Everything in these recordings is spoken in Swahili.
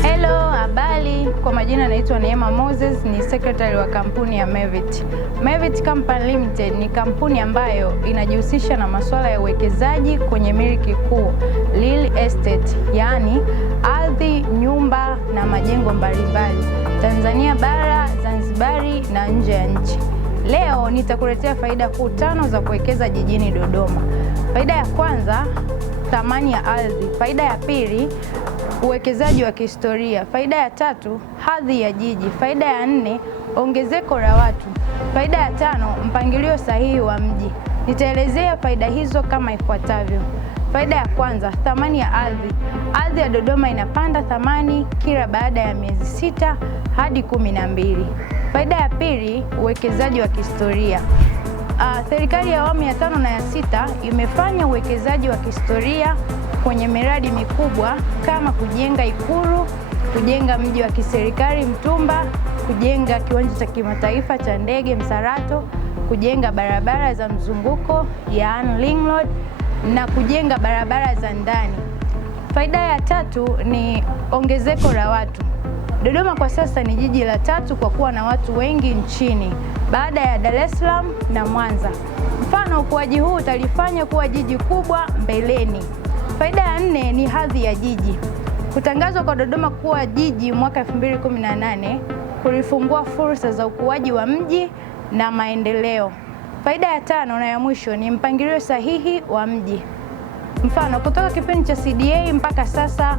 Hello, habari. Kwa majina naitwa Neema Moses, ni secretary wa kampuni ya Mevit. Mevit Company Limited ni kampuni ambayo inajihusisha na masuala ya uwekezaji kwenye miliki kuu, real estate, yaani ardhi, nyumba na majengo mbalimbali Tanzania bara, Zanzibari na nje ya nchi. Leo nitakuletea faida kuu 5 za kuwekeza jijini Dodoma. Faida ya kwanza, thamani ya ardhi. Faida ya pili, uwekezaji wa kihistoria. Faida ya 3, hadhi ya jiji. Faida ya 4, ongezeko la watu. Faida ya 5, mpangilio sahihi wa mji. Nitaelezea faida hizo kama ifuatavyo. Faida ya kwanza, thamani ya ardhi. Ardhi ya Dodoma inapanda thamani kila baada ya miezi 6 hadi 12. Faida ya pili, uwekezaji wa kihistoria. Serikali ya awamu ya 5 na ya 6 imefanya uwekezaji wa kihistoria kwenye miradi mikubwa kama kujenga Ikulu, kujenga mji wa kiserikali Mtumba, kujenga kiwanja cha kimataifa cha ndege Msalato, kujenga barabara za mzunguko yaani ring road na kujenga barabara za ndani. Faida ya 3 ni ongezeko la watu. Dodoma kwa sasa ni jiji la 3 kwa kuwa na watu wengi nchini baada ya Dar es Salaam na Mwanza. Mfano, ukuaji huu utalifanya kuwa jiji kubwa mbeleni. Faida ya 4 ni hadhi ya jiji. Kutangazwa kwa Dodoma kuwa jiji mwaka 2018 kulifungua fursa za ukuaji wa mji na maendeleo. Faida ya 5 na ya mwisho ni mpangilio sahihi wa mji. Mfano, kutoka kipindi cha CDA mpaka sasa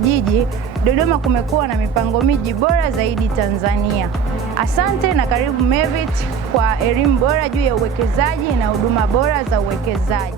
jiji Dodoma kumekuwa na mipango miji bora zaidi Tanzania. Asante na karibu Mevit kwa elimu bora juu ya uwekezaji na huduma bora za uwekezaji.